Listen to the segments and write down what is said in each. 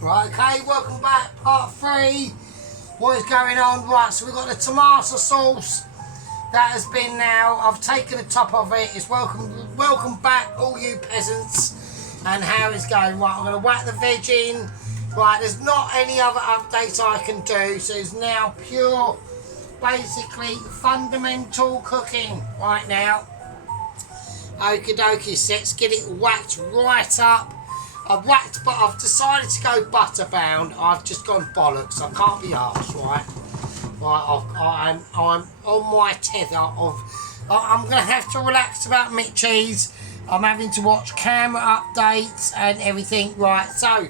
Right, okay, welcome back, part 3. What is going on? Right, so we've got the tomato sauce that has been now. I've taken the top of it. It's welcome back, all you peasants. And how it's going. Right, I'm going to whack the veg in. Right, there's not any other updates I can do. So it's now pure, basically fundamental cooking right now. Okie dokie, so let's get it whacked right up. I've decided to go butter bound. I've just gone bollocks. I can't be arsed, right? Right, I'm on my tether of. I'm going to have to relax about meat cheese. I'm having to watch camera updates and everything. Right, so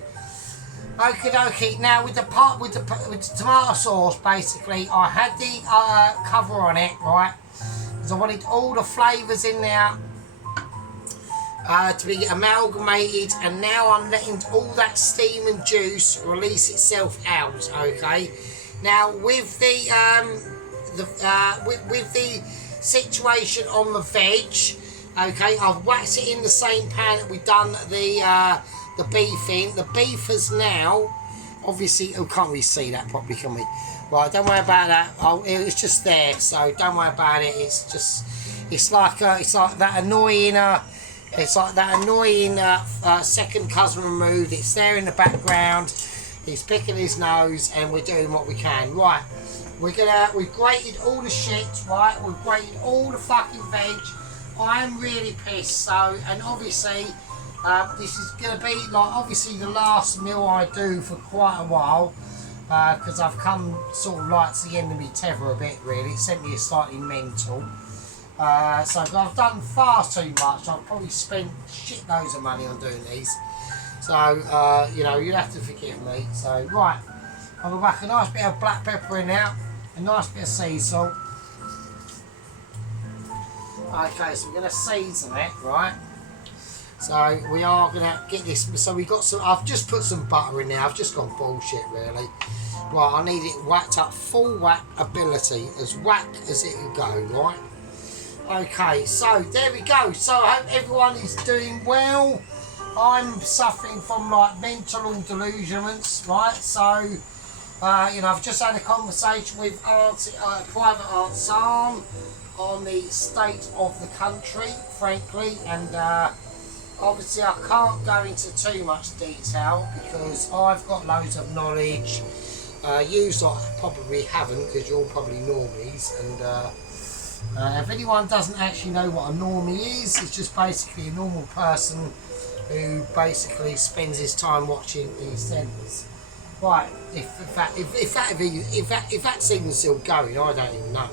okie dokie. Now with the tomato sauce, basically, I had the cover on it, right? Because I wanted all the flavours in there. To be amalgamated, and now I'm letting all that steam and juice release itself out. Okay. Now with the with the situation on the veg, okay, I've whacked it in the same pan that we've done the beef in. The beef is now obviously. Oh, can't really see that properly, can we? Right, don't worry about that. Oh, it's just there, so don't worry about it. It's like that annoying. It's like that annoying second cousin removed. It's there in the background. He's picking his nose, and we're doing what we can. Right, we've grated all the shit. Right, we've grated all the fucking veg. I am really pissed. So, and obviously, this is gonna be like obviously the last meal I do for quite a while, because I've come sort of like to the end of my tether a bit. Really, it sent me slightly mental. So I've done far too much. I've probably spent shitloads of money on doing these. So, you know, you'll have to forgive me. So, right, I'll whack a nice bit of black pepper in now, a nice bit of sea salt. Okay, so we're going to season it, right? So we are going to get this. So we got some. I've just put some butter in there. I've just gone bullshit, really. Right, I need it whacked up, full whack ability, as whack as it can go, right? Okay, so there we go. So I hope everyone is doing well. I'm suffering from like mental delusions, right? So, you know, I've just had a conversation with Private Aunt Sam on the state of the country, frankly, and obviously I can't go into too much detail because I've got loads of knowledge. You lot probably haven't because you're probably normies, and if anyone doesn't actually know what a normie is, it's just basically a normal person who basically spends his time watching EastEnders. Right, if that's even still going, I don't even know.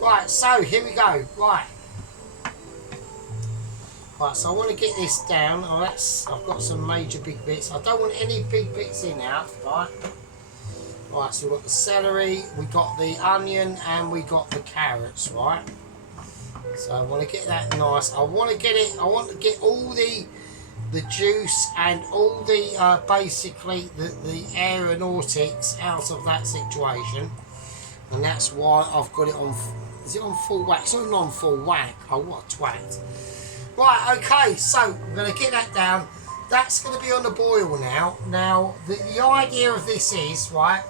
Right, so here we go. Right, so I want to get this down. Oh, I've got some major big bits. I don't want any big bits in now. Right. Right, so we've got the celery, we got the onion, and we got the carrots, right? So I want to get that nice. I want to get all the juice and all the basically the aeronautics out of that situation, and that's why I've got it on. Is it on full whack? It's not on full whack. Oh, what a twat! Right, okay. So we're going to get that down. That's going to be on the boil now. Now, the idea of this is, right,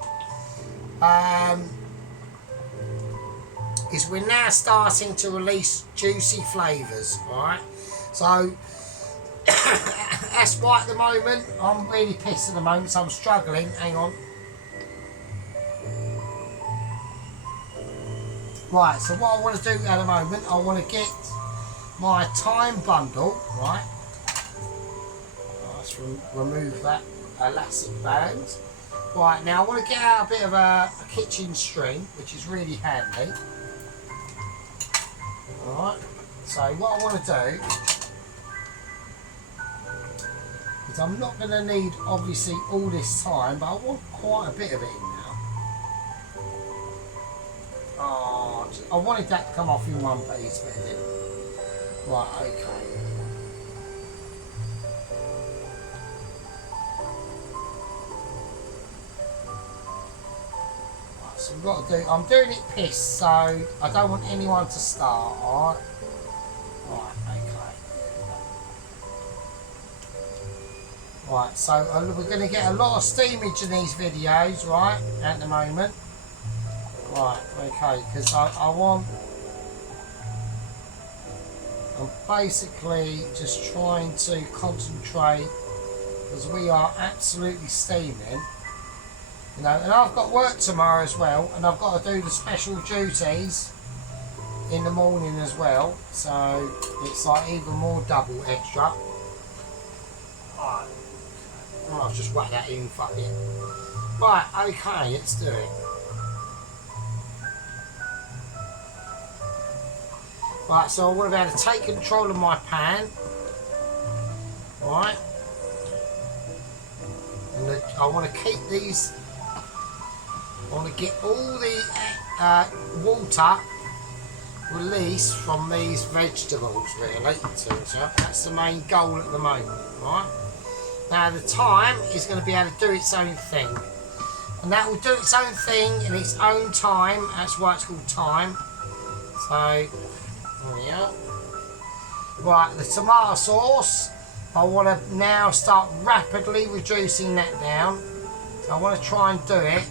is we're now starting to release juicy flavours, right? So, that's why at the moment, I'm really pissed at the moment, so I'm struggling. Hang on. Right, so what I want to do at the moment, I want to get my thyme bundle, right? Let's remove that elastic band. Right, now I want to get out a bit of a kitchen string, which is really handy. Alright, so what I want to do is I'm not going to need obviously all this time, but I want quite a bit of it in now. Oh, I wanted that to come off in one piece, but it didn't. Right, okay. So we've got to do, I'm doing it pissed, so I don't want anyone to start, alright? Right, okay. Right, so we're going to get a lot of steamage in these videos, right, at the moment. Right, okay, because I'm basically just trying to concentrate, because we are absolutely steaming. You know, and I've got work tomorrow as well, and I've got to do the special duties in the morning as well, so it's like even more double extra. Right, well, I've just whacked that in, fuck it. Right, okay, let's do it. Right, so I want to be able to take control of my pan. Right. And I want to keep these, I want to get all the water released from these vegetables, really. So that's the main goal at the moment, right? Now the time is going to be able to do its own thing. And that will do its own thing in its own time. That's why it's called time. So, there we are. Right, the tomato sauce, I want to now start rapidly reducing that down. So I want to try and do it.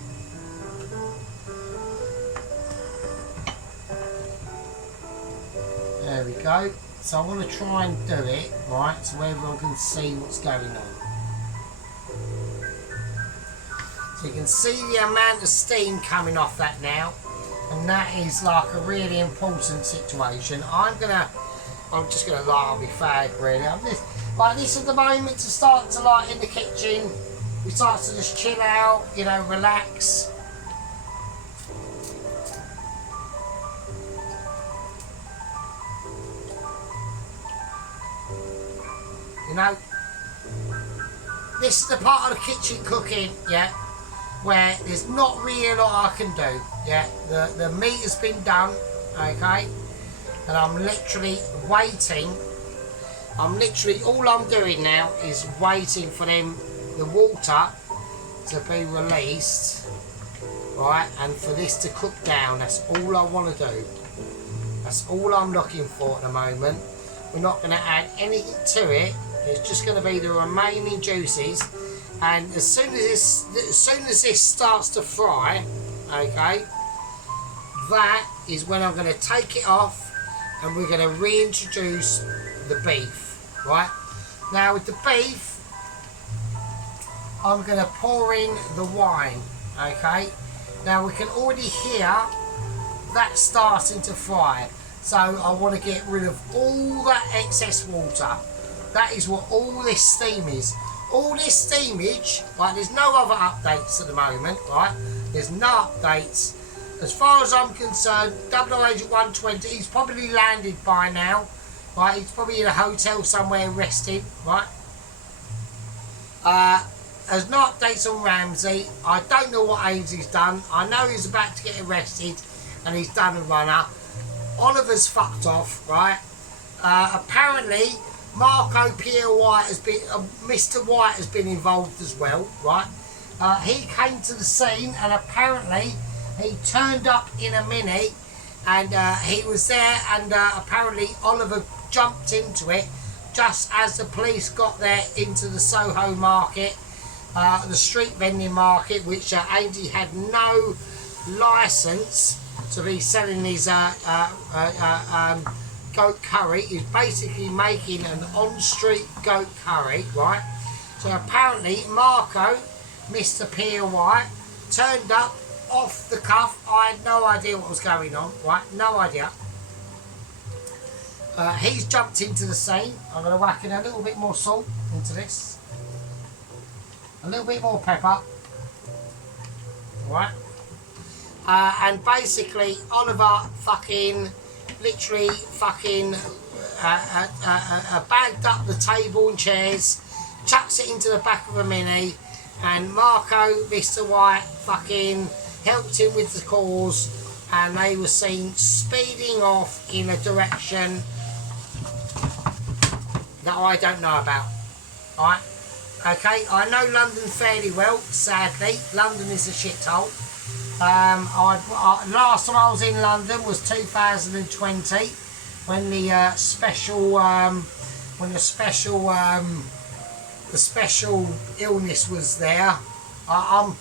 There we go. So I want to try and do it, right, so everyone can see what's going on. So you can see the amount of steam coming off that now. And that is like a really important situation. I'm just gonna light on my fag really. This is the moment to start to light in the kitchen. We start to just chill out, you know, relax. You know, this is the part of the kitchen cooking, yeah, where there's not really a lot I can do. Yeah, the meat has been done, okay, and I'm literally waiting. All I'm doing now is waiting for the water to be released, right, and for this to cook down. That's all I want to do. That's all I'm looking for at the moment. We're not going to add anything to it. It's just going to be the remaining juices, and as soon as this starts to fry, okay, that is when I'm going to take it off and we're going to reintroduce the beef, right? Now with the beef, I'm going to pour in the wine, okay? Now we can already hear that starting to fry, so I want to get rid of all that excess water. That is what all this steam is. All this steamage, right, there's no other updates at the moment, right? There's no updates. As far as I'm concerned, Double Agent 120, he's probably landed by now, right? He's probably in a hotel somewhere resting, right? There's no updates on Ramsey. I don't know what Ainsley's done. I know he's about to get arrested and he's done a runner. Oliver's fucked off, right? Apparently, Marco Pierre White has been, Mr. White has been involved as well, right? He came to the scene and apparently he turned up in a Mini and he was there, and apparently Oliver jumped into it just as the police got there into the Soho market, the street vending market, which Andy had no licence to be selling his goat curry. He's basically making an on-street goat curry, right? So apparently Marco, Mr. Pierre White, turned up off the cuff. I had no idea what was going on, right? No idea. He's jumped into the scene. I'm going to whack in a little bit more salt into this. A little bit more pepper. Right? And basically Oliver fucking literally fucking bagged up the table and chairs, chucks it into the back of a Mini, and Marco, Mr. White, fucking helped him with the cause, and they were seen speeding off in a direction that I don't know about. Right? Okay, I know London fairly well, sadly. London is a shithole. Last time I was in London was 2020, when the special the special illness was there. I'm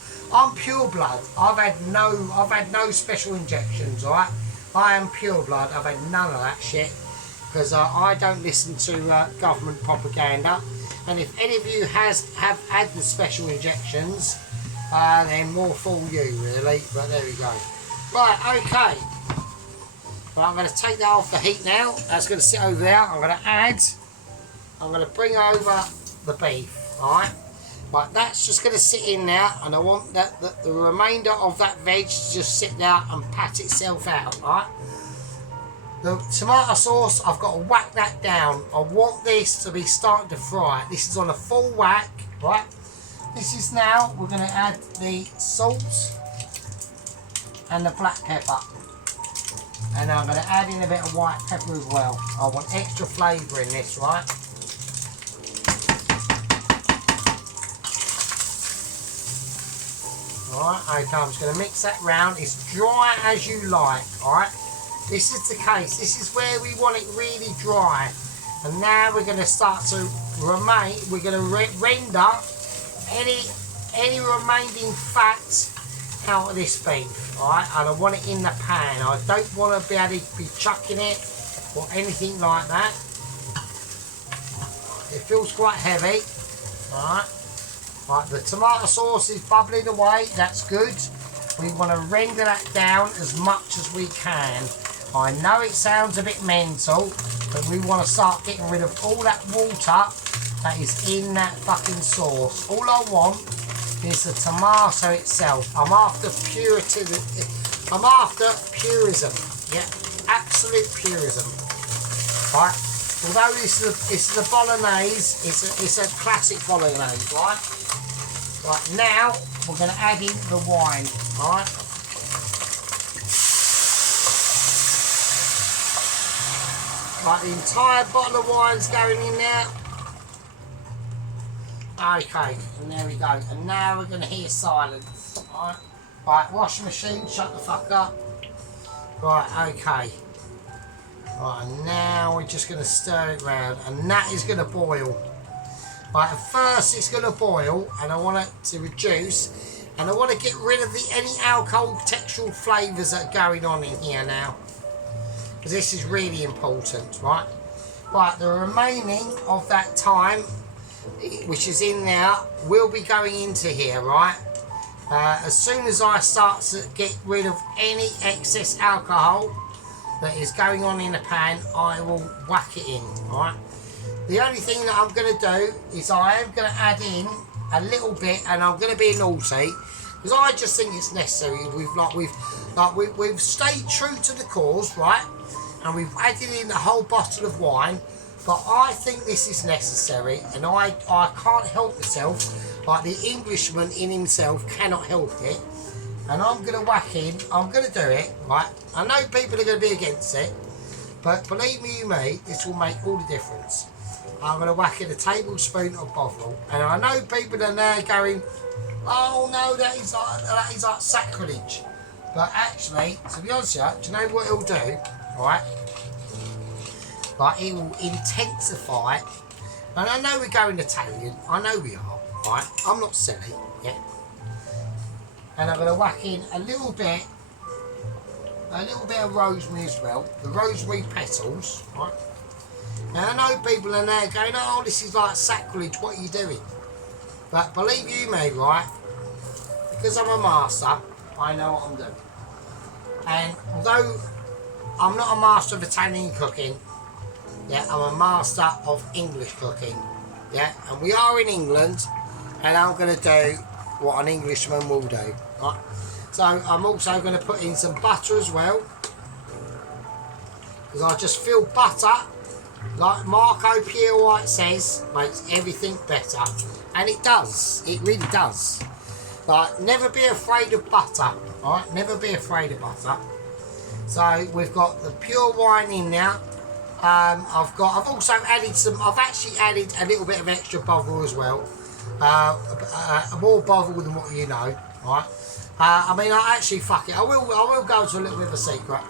pure blood. I've had no special injections. All right, I am pure blood. I've had none of that shit because I don't listen to government propaganda. And if any of you have had the special injections, then more fool you really. But there we go. Right, okay. Well, I'm going to take that off the heat now. That's going to sit over there. I'm going to bring over the beef. All right. Right, that's just going to sit in there, and I want the remainder of that veg to just sit there and pat itself out. All right. The tomato sauce, I've got to whack that down. I want this to be starting to fry. This is on a full whack, right? This is now, we're going to add the salt and the black pepper. And I'm going to add in a bit of white pepper as well. I want extra flavour in this, right? Alright, okay, I'm just going to mix that round. It's dry as you like, alright? This is the case. This is where we want it really dry. And now we're going to start to we're going to render any remaining fat out of this beef. Alright, and I want it in the pan. I don't want to be able to be chucking it or anything like that. It feels quite heavy. Alright. Right, the tomato sauce is bubbling away. That's good. We want to render that down as much as we can. I know it sounds a bit mental, but we want to start getting rid of all that water that is in that fucking sauce. All I want is the tomato itself. I'm after purity. I'm after purism. Yeah, absolute purism. Right. Although this is a bolognese, it's a classic bolognese, right? Right, now we're going to add in the wine. Right. Right, the entire bottle of wine's going in there. Okay, and there we go. And now we're going to hear silence. Right, right, washing machine, shut the fuck up. Right, okay. Right, and now we're just going to stir it round, and that is going to boil. Right, at first it's going to boil, and I want it to reduce, and I want to get rid of any alcohol textural flavours that are going on in here now. Because this is really important, right? Right, the remaining of that time, which is in there, will be going into here, right? As soon as I start to get rid of any excess alcohol that is going on in the pan, I will whack it in, right? The only thing that I'm going to do is I am going to add in a little bit, and I'm going to be naughty because I just think it's necessary. We've stayed true to the cause, right? And we've added in a whole bottle of wine, but I think this is necessary, and I can't help myself. Like the Englishman in himself cannot help it, and I'm going to whack in. I'm going to do it, right? I know people are going to be against it, but believe me, this will make all the difference. I'm going to whack in a tablespoon of Bovril, and I know people are now going, "Oh no, that is like sacrilege." But actually, to be honest with you, do you know what it'll do? Right? Like it will intensify. And I know we're going Italian. I know we are. Right? I'm not silly. Yeah. And I'm going to whack in a little bit of rosemary as well. The rosemary petals. Right? Now I know people are now going, "Oh, this is like sacrilege. What are you doing?" But believe you me, right? Because I'm a master, I know what I'm doing. And although I'm not a master of Italian cooking, yeah, I'm a master of English cooking, yeah, and we are in England, and I'm going to do what an Englishman will do, right? So I'm also going to put in some butter as well, because I just feel butter, like Marco Pierre White says, makes everything better, and it does, it really does. Like, never be afraid of butter, alright? Never be afraid of butter. So we've got the pure wine in there. I've also added I've actually added a little bit of extra Bovril as well. More Bovril than what you know, right? I mean, I will go into a little bit of a secret.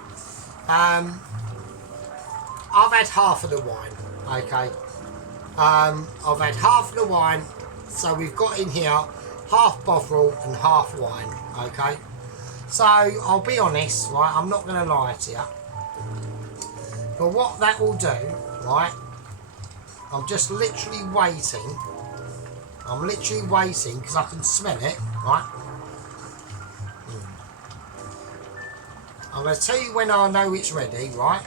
I've had half of the wine, okay? I've had half of the wine, so we've got in here half bottle and half wine, okay? So I'll be honest, right, I'm not going to lie to you, but what that will do, right, I'm just literally waiting, because I can smell it, right? I'm going to tell you when I know it's ready, right?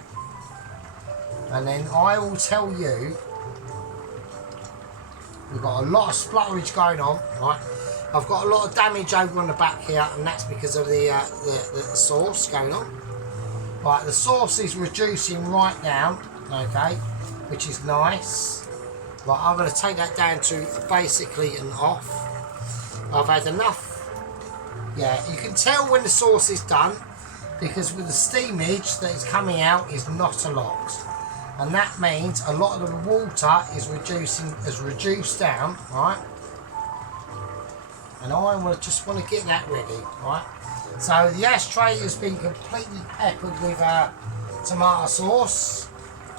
And then I will tell you. We've got a lot of splutterage going on, right? I've got a lot of damage over on the back here, and that's because of the sauce going on. Right, the sauce is reducing right down, okay, which is nice. Right, I'm going to take that down to basically an off. I've had enough. Yeah, you can tell when the sauce is done, because with the steamage that is coming out is not a lot. And that means a lot of the water is reduced down, right? And I just want to get that ready, right? So the ashtray has been completely peppered with tomato sauce.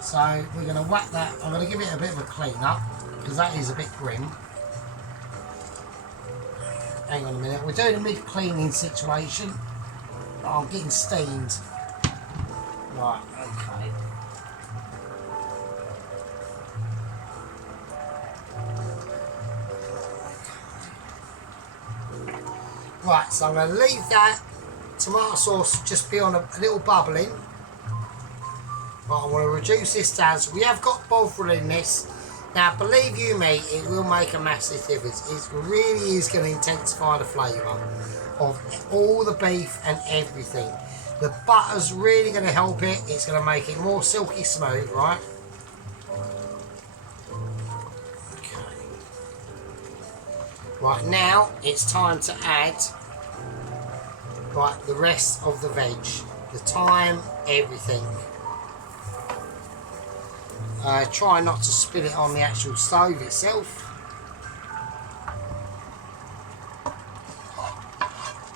So we're going to whack that. I'm going to give it a bit of a clean up because that is a bit grim. Hang on a minute. We're doing a mid-cleaning situation. Oh, I'm getting steamed. Right, okay. Right, so I'm going to leave that tomato sauce just be on a little bubbling. But I want to reduce this down. So we have got bovril in this. Now, believe you me, it will make a massive difference. It really is going to intensify the flavour of all the beef and everything. The butter's really going to help it. It's going to make it more silky smooth, right? Right, now it's time to add the rest of the veg, the thyme, everything. Try not to spill it on the actual stove itself.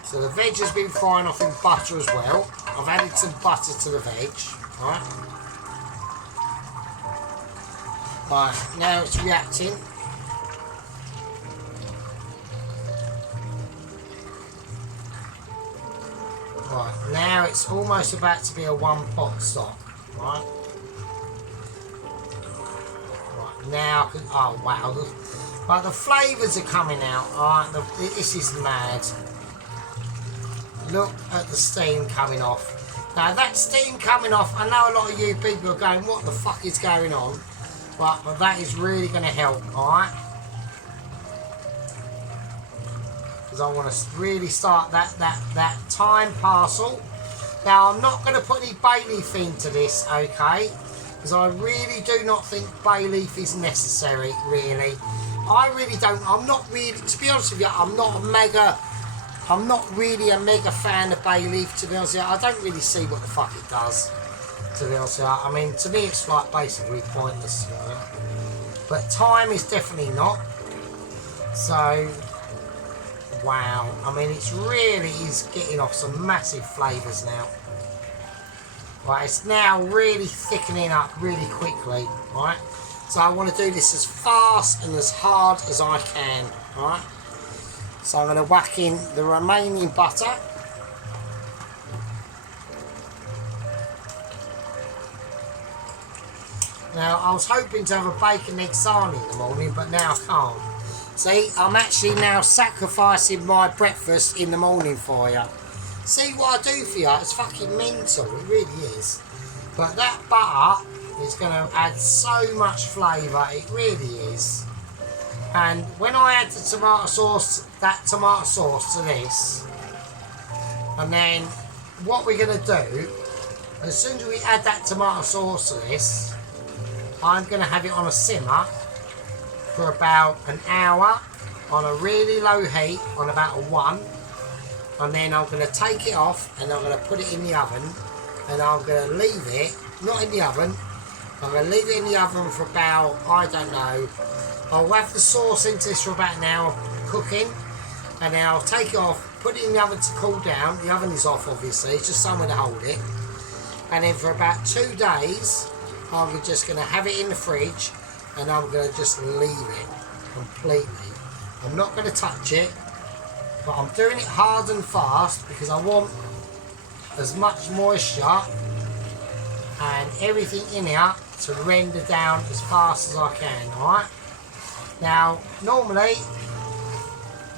So the veg has been frying off in butter as well. I've added some butter to the veg, right? Right, now it's reacting. Right, now it's almost about to be a one pot stock, right? Right, now I can, oh wow, but the flavours are coming out, alright, this is mad. Look at the steam coming off. Now that steam coming off, I know a lot of you people are going, what the fuck is going on? Right, but that is really going to help, alright? Because I want to really start that thyme parcel. Now I'm not going to put any bay leaf into this, okay? Because I really do not think bay leaf is necessary, really. I really don't. I'm not really, to be honest with you, I'm not really a mega fan of bay leaf, to be honest with you. I don't really see what the fuck it does, to be honest with you. I mean, to me it's like basically pointless, you know? But thyme is definitely not. So wow, I mean, it's really is getting off some massive flavours now. Right, it's now really thickening up really quickly, right? So I want to do this as fast and as hard as I can, right? So I'm going to whack in the remaining butter. Now, I was hoping to have a bacon egg sarnie in the morning, but now I can't. See, I'm actually now sacrificing my breakfast in the morning for you. See what I do for you? It's fucking mental, it really is. But that butter is going to add so much flavour, it really is. And when I add the tomato sauce, that tomato sauce to this, and then what we're going to do, as soon as we add that tomato sauce to this, I'm going to have it on a simmer for about an hour on a really low heat on about a 1, and then I'm going to take it off and I'm going to put it in the oven, and I'm going to leave it, not in the oven, I'm going to leave it in the oven for about, I don't know, I'll have the sauce into this for about an hour cooking, and then I'll take it off, put it in the oven to cool down. The oven is off obviously, it's just somewhere to hold it, and then for about 2 days I'm just going to have it in the fridge and I'm going to just leave it completely. I'm not going to touch it, but I'm doing it hard and fast because I want as much moisture and everything in here to render down as fast as I can, alright? Now, normally,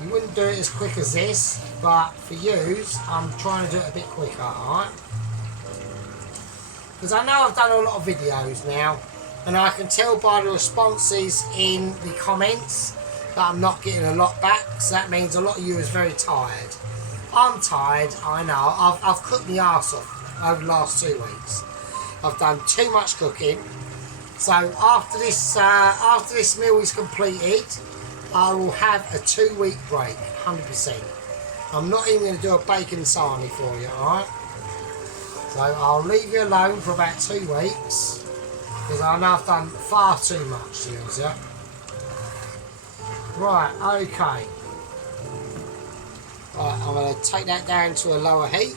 you wouldn't do it as quick as this, but for yous, I'm trying to do it a bit quicker, alright? Because I know I've done a lot of videos now, and I can tell by the responses in the comments that I'm not getting a lot back, so that means a lot of you is very tired. I'm tired, I know. I've cooked my arse off over the last 2 weeks. I've done too much cooking. So after this meal is completed, I will have a 2-week break, 100%. I'm not even going to do a bacon sarnie for you, alright? So I'll leave you alone for about 2 weeks, because I know I've done far too much to use it. Right, okay. Right, I'm going to take that down to a lower heat.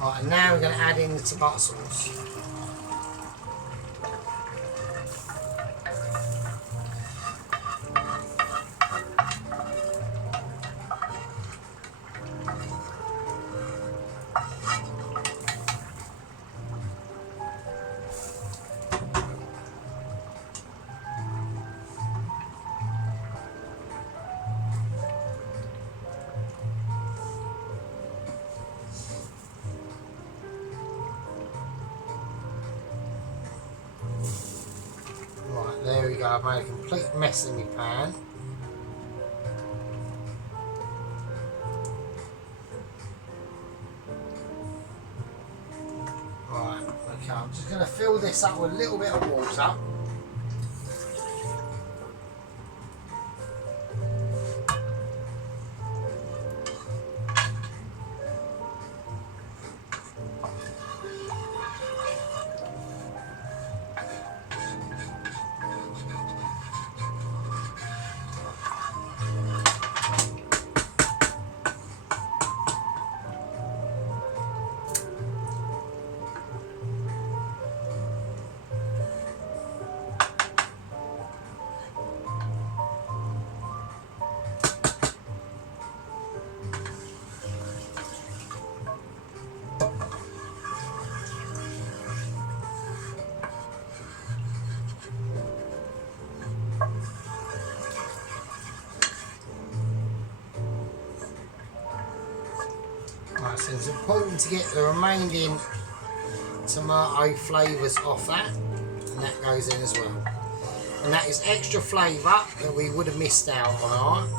Right, and now we're going to add in the tomato sauce. There we go, I've made a complete mess in my pan. Right, okay, I'm just going to fill this up with a little bit of water. Right, so it's important to get the remaining tomato flavours off that, and that goes in as well. And that is extra flavour that we would have missed out on, alright?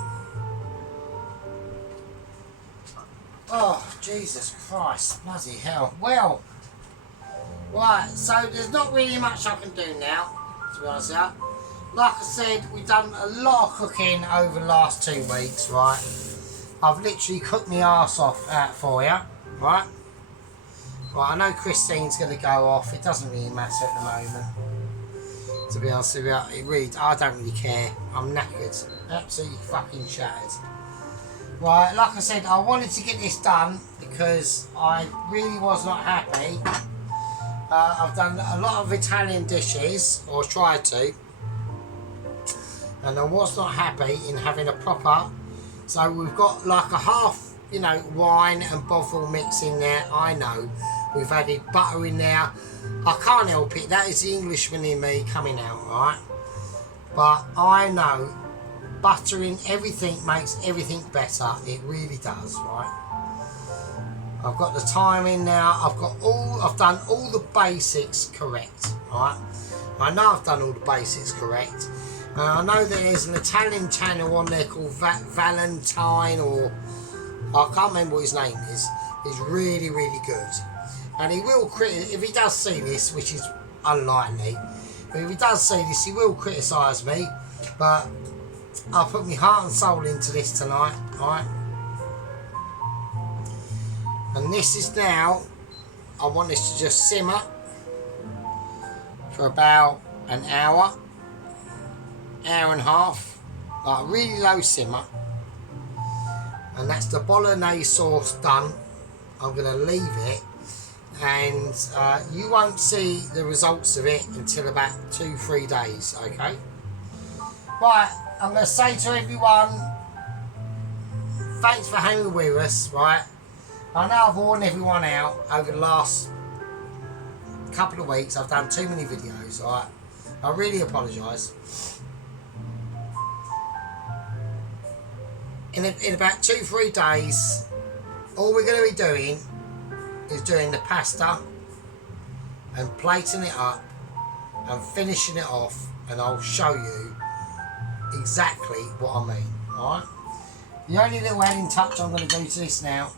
Oh, Jesus Christ, bloody hell. Well, right, so there's not really much I can do now, to be honest with you. Like I said, we've done a lot of cooking over the last 2 weeks, right? I've literally cooked my arse off out for you, right? Right, I know Christine's going to go off. It doesn't really matter at the moment. To be honest with you, I don't really care. I'm knackered. Absolutely fucking shattered. Right, like I said, I wanted to get this done because I really was not happy. I've done a lot of Italian dishes, or tried to. And I was not happy in having a proper. So we've got like a half, you know, wine and bovril mix in there. I know. We've added butter in there. I can't help it. That is the Englishman in me coming out, right? But I know buttering everything makes everything better. It really does, right? I've got the time in now. I've done all the basics correct, right? I know I've done all the basics correct. I know there's an Italian channel on there called Valentine, or I can't remember what his name is. He's really, really good. And he will if he does see this, which is unlikely, but if he does see this, he will criticise me. But I'll put my heart and soul into this tonight, alright? And this is now, I want this to just simmer for about an hour and a half, like a really low simmer. and that's the Bolognese sauce done. I'm going to leave it, and you won't see the results of it until about 2-3 days, okay? Right, I'm going to say to everyone, thanks for hanging with us, right? I know I've worn everyone out over the last couple of weeks. I've done too many videos, alright? I really apologise. In about 2-3 days, all we're going to be doing is doing the pasta and plating it up and finishing it off, and I'll show you exactly what I mean, alright? The only little adding touch I'm going to do to this now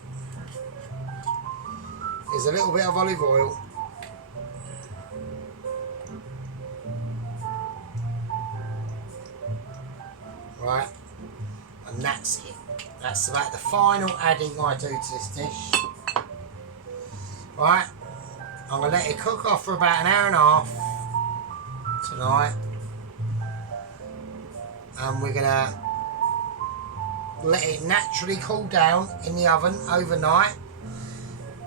is a little bit of olive oil. Right, and that's it. That's about the final adding I do to this dish. Right, I'm going to let it cook off for about 1.5 hours tonight. And we're going to let it naturally cool down in the oven overnight.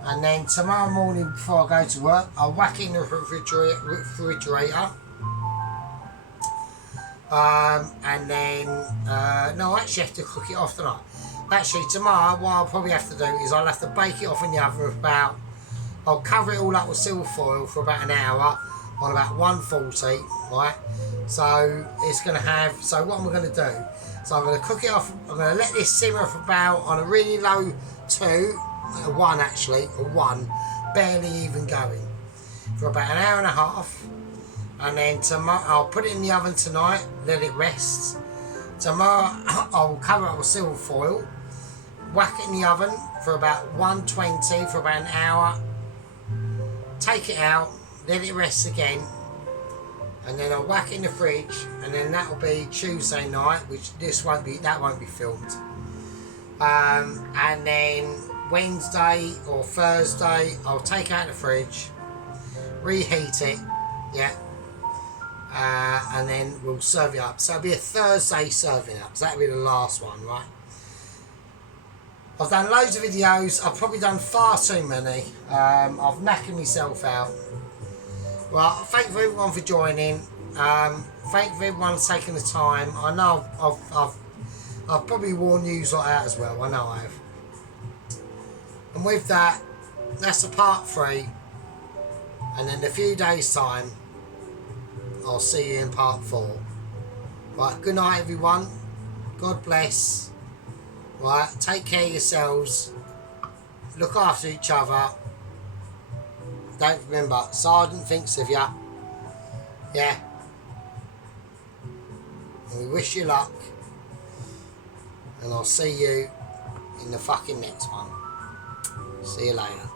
And then tomorrow morning before I go to work, I'll whack in the refrigerator. And then, no, I actually have to cook it off tonight. Actually, tomorrow, what I'll probably have to do is I'll have to bake it off in the oven for about, I'll cover it all up with silver foil for about 1 hour on about 140, right? So it's going to have, so what am I going to do? So I'm going to cook it off, I'm going to let this simmer for about, on a really low 1 actually, or 1, barely even going, for about 1.5 hours. And then tomorrow, I'll put it in the oven tonight, let it rest. Tomorrow, I'll cover it with silver foil, whack it in the oven for about 120 for about 1 hour. Take it out, let it rest again, and then I'll whack it in the fridge, and then that'll be Tuesday night, which that won't be filmed. And then Wednesday or Thursday, I'll take it out of the fridge, reheat it, yeah. And then we'll serve it up. So it'll be a Thursday serving up. So that'll be the last one, right? I've done loads of videos. I've probably done far too many. I've knackered myself out. Well, thank you everyone for joining. Thank you for everyone for taking the time. I know I've probably worn you like that as well. I know I have. And with that, that's the part 3. And in a few days' time, I'll see you in part 4. Right, good night everyone. God bless. Right, take care of yourselves. Look after each other. Don't remember, Sergeant thinks of ya. Yeah. And we wish you luck. And I'll see you in the fucking next one. See you later.